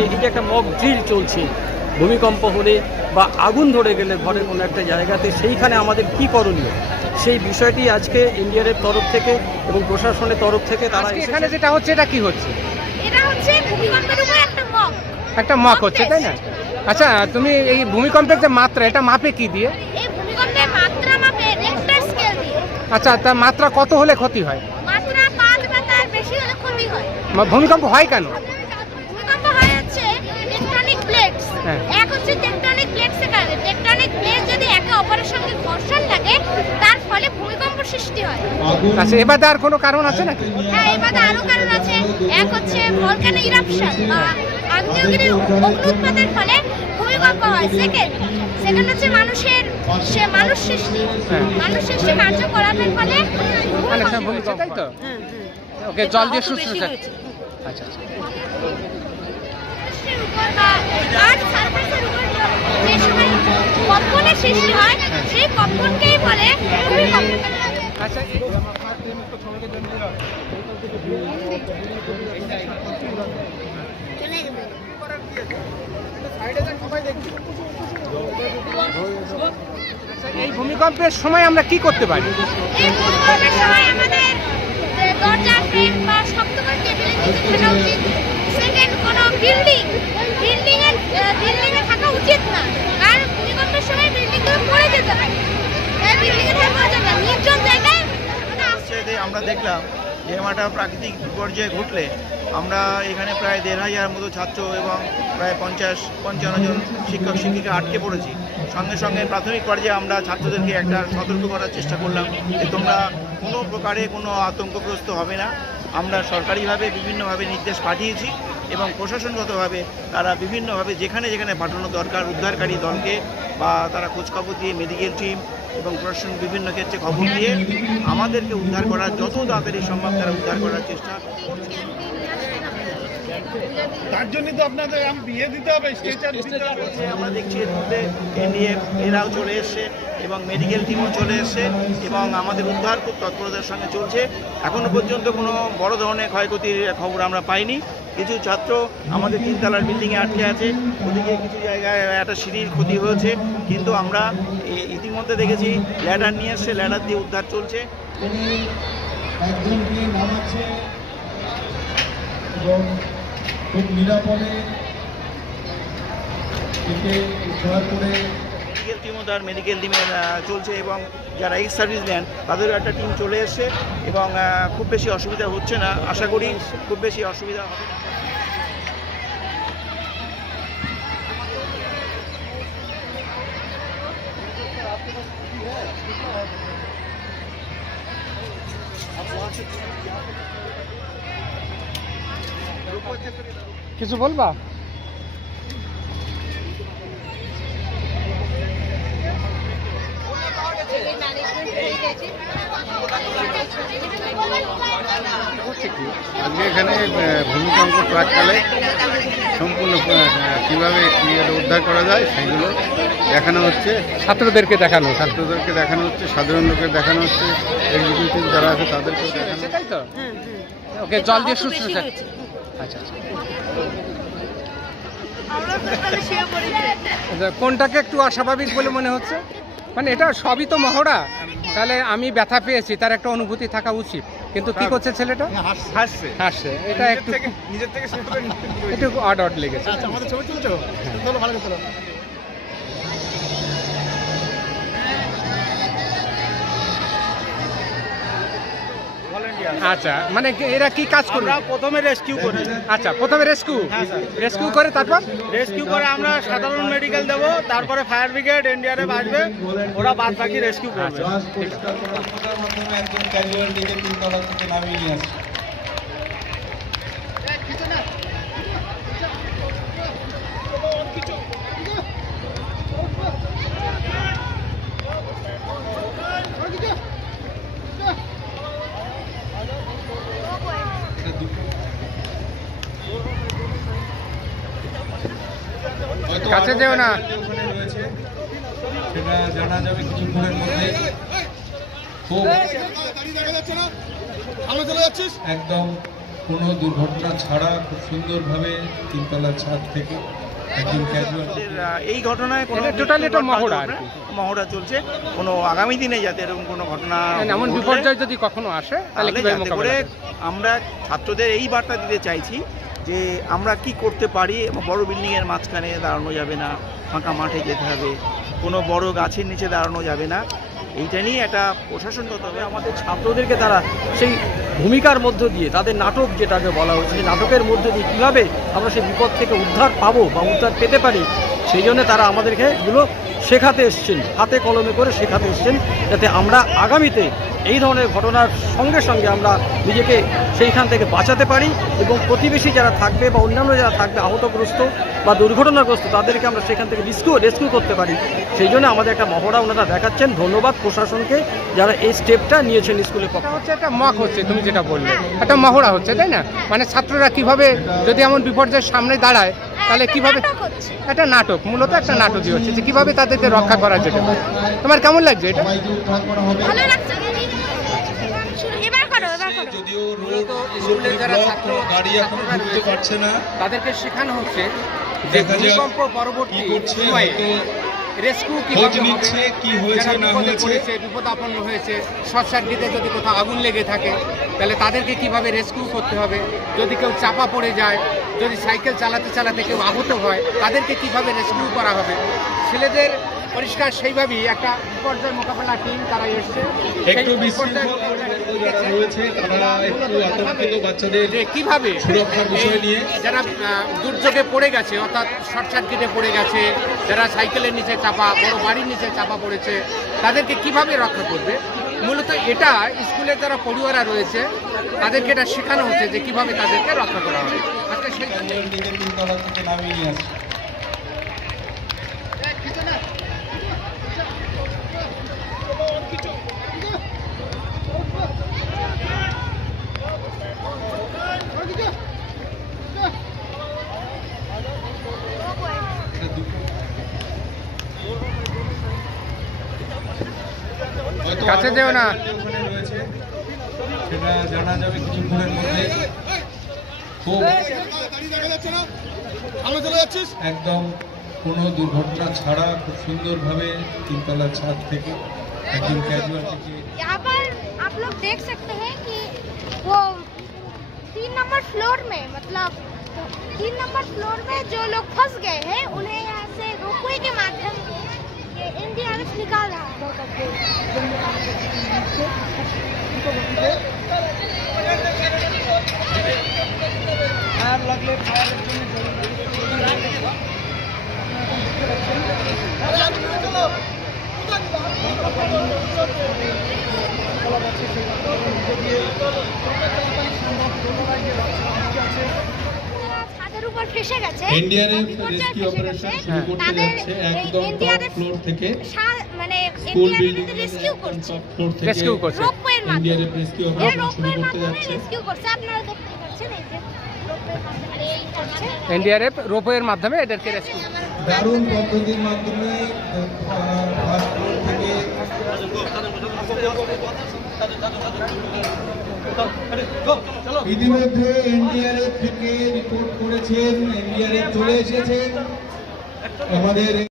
এই একটা mock drill চলছে। ভূমিকম্প হলে বা আগুন ধরে গেলে ঘরের কোনো একটা জায়গাতে সেইখানে আমাদের কি করণীয়? সেই বিষয়টি আজকে ইন্ডিয়ার তরফ থেকে এবং প্রশাসনের তরফ থেকে তারা এখানে যেটা হচ্ছে এটা কি হচ্ছে? এটা হচ্ছে ভূমিকম্পের উপর একটা মক একটা মক হচ্ছে তাই না? আচ্ছা তুমি এই ভূমিকম্পের যে মাত্রা এটা মাপে কি দিয়ে? এই ভূমিকম্পের মাত্রা মাপে রেক্টার স্কেল দিয়ে। আচ্ছা তার মাত্রা কত হলে ক্ষতি হয়? মাত্রা পাঁচ বা তার বেশি হলে ক্ষতি হয়। ভূমিকম্প হয় কেন? সঙ্গে ঘর্ষণ লাগে তার ফলে ভূমিকম্প সৃষ্টি হয়। আচ্ছা এবারে আর কোনো কারণ আছে নাকি? হ্যাঁ এবার আরও কারণ আছে। এক হচ্ছে ভলকানো ইরাপশন বা আগ্নেয়গিরির অগ্নুৎপাতের ফলে ভূমিকম্প হয়। সেকেন্ড সেকেন্ড হচ্ছে মানুষের সে মানুষ সৃষ্টি। হ্যাঁ। মানুষ সৃষ্টি কার্যকলাপের ফলে তাই তো? ওকে জল দিয়ে শুশ্রূষা আচ্ছা আচ্ছা। আর্থ সারফেসের উপর যে সময় কম্পনের সৃষ্টি হয় সেই কম্পনকেই বলে আচ্ছা এই- ভূমিকম্পের সময় আমরা কি করতে পারি? এই ভূমিকম্পের সময় আমাদের দরজা ফ্রেম বা শক্তকর টেবিলের নিচে থাকা উচিত। সেকেন্ড কোনো বিল্ডিং বিল্ডিং এর বিল্ডিং এ থাকা উচিত না। সময় পড়ে যেতে পারে নির্জন জায়গায় আমরা দেখলাম যে প্রাকৃতিক বিপর্যয় ঘটলে আমরা এখানে প্রায় দেড় হাজার মতো ছাত্র এবং প্রায় পঞ্চাশ, পঞ্চান্ন জন শিক্ষক, শিক্ষিকা আটকে পড়েছি। সঙ্গে সঙ্গে প্রাথমিক পর্যায়ে আমরা ছাত্রদেরকে একটা সতর্ক করার চেষ্টা করলাম যে তোমরা কোনো প্রকারে কোনো আতঙ্কগ্রস্ত হবে না। আমরা সরকারিভাবে বিভিন্নভাবে নির্দেশ পাঠিয়েছি। এবং প্রশাসনগতভাবে তারা বিভিন্নভাবে যেখানে যেখানে পাঠানো দরকার উদ্ধারকারী দলকে বা তারা খোঁজখবর দিয়ে মেডিকেল টিম এবং প্রশাসন বিভিন্ন ক্ষেত্রে খবর দিয়ে আমাদেরকে উদ্ধার করার যত তাড়াতাড়ি সম্ভব তারা উদ্ধার করার চেষ্টা তার জন্য তো আপনাদের আম বিয়ে দিতে হবে। আমরা দেখছি এর মধ্যে এনডিএ এরাও চলে এসছে এবং মেডিকেল টিমও চলে এসছে এবং আমাদের উদ্ধার খুব তৎপরতার সঙ্গে চলছে। এখনও পর্যন্ত কোনো বড় ধরনের ক্ষয়ক্ষতির খবর আমরা পাইনি। কিছু ছাত্র আমাদের তিনতলার বিল্ডিংয়ে আটকে আছে। ওদিকে কিছু জায়গায় একটা সিঁড়ির ক্ষতি হয়েছে। কিন্তু আমরা ইতিমধ্যে দেখেছি ল্যাডার নিয়ে এসছে ল্যাডার দিয়ে উদ্ধার চলছে। একজনকে নামাচ্ছে এবং খুব নিরাপদে একে উদ্ধার করে মেডিকেল টিমও তার মেডিকেল টিমে চলছে এবং যারা এক্স সার্ভিসম্যান তাদেরও একটা টিম চলে এসছে এবং খুব বেশি অসুবিধা হচ্ছে না। আশা করি খুব বেশি অসুবিধা হবে না। কিছু বলবা? আজকে এখানে ভূমিকম্প প্রাককালে সম্পূর্ণ কীভাবে কীভাবে উদ্ধার করা যায় সেগুলো দেখানো হচ্ছে। ছাত্রদেরকে দেখানো ছাত্রদেরকে দেখানো হচ্ছে সাধারণ লোকের দেখানো হচ্ছে এক্সিকিউটিভ যারা আছে তাদেরকেও দেখানো তাই তো? ওকে জল দিয়ে শুশ্রূষা আচ্ছা আচ্ছা। আচ্ছা, কোনটাকে একটু অস্বাভাবিক বলে মনে হচ্ছে? মানে এটা সবই তো মহড়া। তাহলে আমি ব্যথা পেয়েছি তার একটা অনুভূতি থাকা উচিত। কিন্তু কি করছে ছেলেটা? হাসছে। হাসছে। এটা একটু নিজের থেকে একটু অড অড লেগেছে। আমাদের ছবি তুলছো? চলো ভালো আচ্ছা মানে এরা কি কাজ করবে প্রথমে রেস্কিউ করি। আচ্ছা প্রথমে রেস্কিউ রেস্কিউ করে তারপর? রেস্কিউ করে আমরা সাধারণ মেডিকেল দেব তারপরে ফায়ার ব্রিগেড এনডিআরএফ আসবে ওরা বাদ বাকি রেস্কিউ করবে বাস পরিষ্কার পরিচ্ছন্নতার মাধ্যমে একজন ক্যাজুয়ালিটিকে তিনতলা থেকে নামিয়ে নিয়ে আসছে হয়তো কাছে যেও না। রয়েছে সেটা জানা যাবে কিছুক্ষণের মধ্যে। খুব একদম কোনো দুর্ঘটনা ছাড়া খুব সুন্দরভাবে তিনতলার ছাদ থেকে এই ঘটনায় কোনো এটা মহড়া চলছে কোনো আগামী দিনে যাতে এরকম কোনো ঘটনা এমন বিপর্যয় যদি কখনো আসে তাহলে করে আমরা ছাত্রদের এই বার্তা দিতে চাইছি যে আমরা কি করতে পারি, বড় বিল্ডিংয়ের মাঝখানে দাঁড়ানো যাবে না, ফাঁকা মাঠে যেতে হবে, কোনো বড় গাছের নিচে দাঁড়ানো যাবে না। এইটা নিয়ে একটা প্রশাসনগত তবে আমাদের ছাত্রদেরকে তারা সেই ভূমিকার মধ্য দিয়ে, তাদের নাটক যেটাকে বলা হচ্ছে, সেই নাটকের মধ্য দিয়ে কীভাবে আমরা সেই বিপদ থেকে উদ্ধার পাবো বা উদ্ধার পেতে পারি, সেই জন্য তারা আমাদেরকে এগুলো শেখাতে এসছেন, হাতে কলমে করে শেখাতে এসছেন, যাতে আমরা আগামীতে এই ধরনের ঘটনার সঙ্গে সঙ্গে আমরা নিজেকে সেইখান থেকে বাঁচাতে পারি এবং প্রতিবেশী যারা থাকবে বা অন্যান্য যারা থাকবে আহতগ্রস্ত বা দুর্ঘটনাগ্রস্ত তাদেরকে আমরা সেখান থেকে রিস্কিউ রেস্কিউ করতে পারি। সেই জন্য আমাদের একটা মহড়া ওনারা দেখাচ্ছেন। ধন্যবাদ প্রশাসনকে যারা এই স্টেপটা নিয়েছেন স্কুলের পক্ষ হচ্ছে একটা মক হচ্ছে তুমি যেটা বললে। একটা মহড়া হচ্ছে তাই না? মানে ছাত্ররা কীভাবে যদি এমন বিপর্যয়ের সামনে দাঁড়ায় তাহলে একটা কীভাবে একটা নাটক মূলত একটা নাটকই হচ্ছে যে কীভাবে তাদেরকে রক্ষা করা যেতে পারে। তোমার কেমন লাগছে এটা সবাইকে উদ্ধার করা হবে ভালো লাগছে শুরু- এবার করো এবার করো। যদিও রোড স্কুলের যারা ছাত্র গাড়ি এখন ঢুকতে পারছে না। তাদেরকে শেখানো হচ্ছে যে ভূমিকম্প পরবর্তী সময়ে রেস্কিউ কীভাবে নিচ্ছে কি হয়েছে না হয়েছে। পড়েছে বিপদ আপন্ন হয়েছে শর্ট সার্কিটে যদি কোথাও আগুন লেগে থাকে তাহলে তাদেরকে কীভাবে রেস্কিউ করতে হবে? যদি কেউ চাপা পড়ে যায় যদি সাইকেল চালাতে চালাতে কেউ আহত হয় তাদেরকে কীভাবে রেস্কিউ করা হবে? ছেলেদের পরিষ্কার সেইভাবেই একটা বিপর্যয় মোকাবেলা টিম তারা এসছে। একটু রয়েছে তারা আতঙ্কিত বাচ্চাদের কীভাবে সুরক্ষার বিষয় নিয়ে। যারা দুর্যোগে পড়ে গেছে অর্থাৎ শর্ট সার্কিটে পড়ে গেছে যারা সাইকেলের নিচে চাপা বড় বাড়ির নিচে চাপা পড়েছে তাদেরকে কীভাবে রক্ষা করবে? মূলত এটা স্কুলের যারা পড়ুয়ারা রয়েছে তাদেরকে এটা শেখানো হচ্ছে যে কীভাবে তাদেরকে রক্ষা করা হবে। আজকে সেই কাছে আরো যেও না। casualty ওখানে রয়েছে সেটা জানা যাবে কিছুক্ষণের মধ্যে খুব একদম কোনো দুর্ঘটনা ছাড়া খুব সুন্দরভাবে তিনতলার ছাদ থেকে একজন ক্যাজুয়ালিটিকে यहाँ पर आप लोग देख सकते हैं कि वो तीन नंबर फ्लोर में मतलब तीन नंबर फ्लोर में जो लोग फंस गए हैं उन्हें यहाँ से रोपवे के माध्यम से ये एनडीआरएफ निकाल रहा है ছাদের উপর ফেসে গেছে এনডিআরএফ বিপর্যয় রেস্কিউ অপারেশন শুরু করতে যাচ্ছে একদম টপ ফ্লোর থেকে। মানে এনডিআরএফ রেস্কিউ করছে। ফ্লোর থেকে রেস্কিউ করছে। রোপওয়ের মাধ্যমে। এনডিআরএফ রেস্কিউ অপারেশন শুরু করতে যাচ্ছে। রেস্কিউ করছে। আপনারা দেখতে পাচ্ছেন এই যে রোপওয়ের মাধ্যমে এই করছে। এনডিআরএফ রোপওয়ের মাধ্যমে এদেরকে রেস্কিউ দারুণ পদ্ধতির মাধ্যমে ফার্স্ট ফ্লোর থেকে ইতিমধ্যে এনডিআরএফ থেকে রিপোর্ট করেছেন এনডিআরএফ চলে এসেছেন। আমাদের